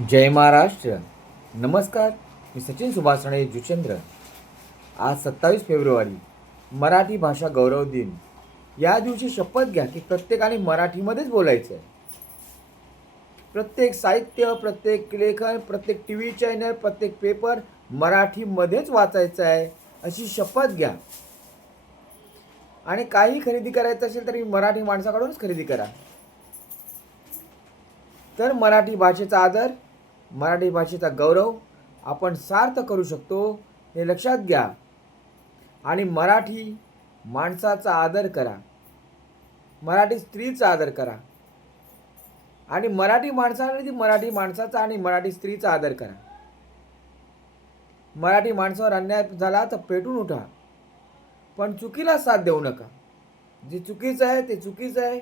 जय महाराष्ट्र. नमस्कार. मी सचिन सुभाष राणे जुचेंद्र. आज 27 फेब्रुवारी, मराठी भाषा गौरव दिन. या दिवशी शपथ घ्या की प्रत्येकाने मराठीमध्येच बोलायचं आहे. प्रत्येक साहित्य, प्रत्येक लेखन, प्रत्येक टी व्ही चॅनल, प्रत्येक पेपर मराठीमध्येच वाचायचं आहे अशी शपथ घ्या. आणि काही खरेदी करायचं असेल तरी मराठी माणसाकडूनच खरेदी करा. तर मराठी भाषेचा आदर, मराठी भाषेचा गौरव आपण सार्थ करू शकतो हे लक्षात घ्या. आणि मराठी माणसाचा आदर करा, मराठी स्त्रीचा आदर करा. आणि मराठी माणसाचा आणि मराठी स्त्रीचा आदर करा. मराठी माणसावर अन्याय झाला तर पेटून उठा, पण चुकीला साथ देऊ नका. जे चुकीचं आहे ते चुकीचं आहे.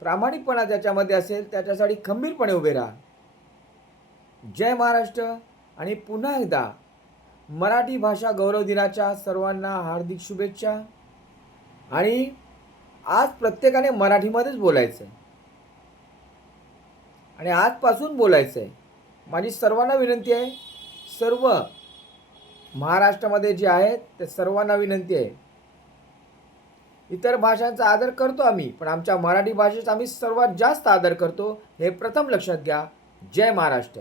प्रामाणिकपणा ज्याच्यामध्ये असेल त्याच्यासाठी खंबीरपणे उभे राहा. जय महाराष्ट्र. आणि पुन्हा एकदा मराठी भाषा गौरव दिनाच्या सर्वांना हार्दिक शुभेच्छा. आणि आज प्रत्येकाने मराठीमध्येच बोलायचं आहे आणि आजपासून बोलायचं आहे. माझी सर्वांना विनंती आहे, सर्व महाराष्ट्रामध्ये जे आहेत ते सर्वांना विनंती आहे. इतर भाषांचा आदर करतो आम्ही, पण आमच्या मराठी भाषेचा आम्ही सर्वात जास्त आदर करतो हे प्रथम लक्षात घ्या. जय महाराष्ट्र.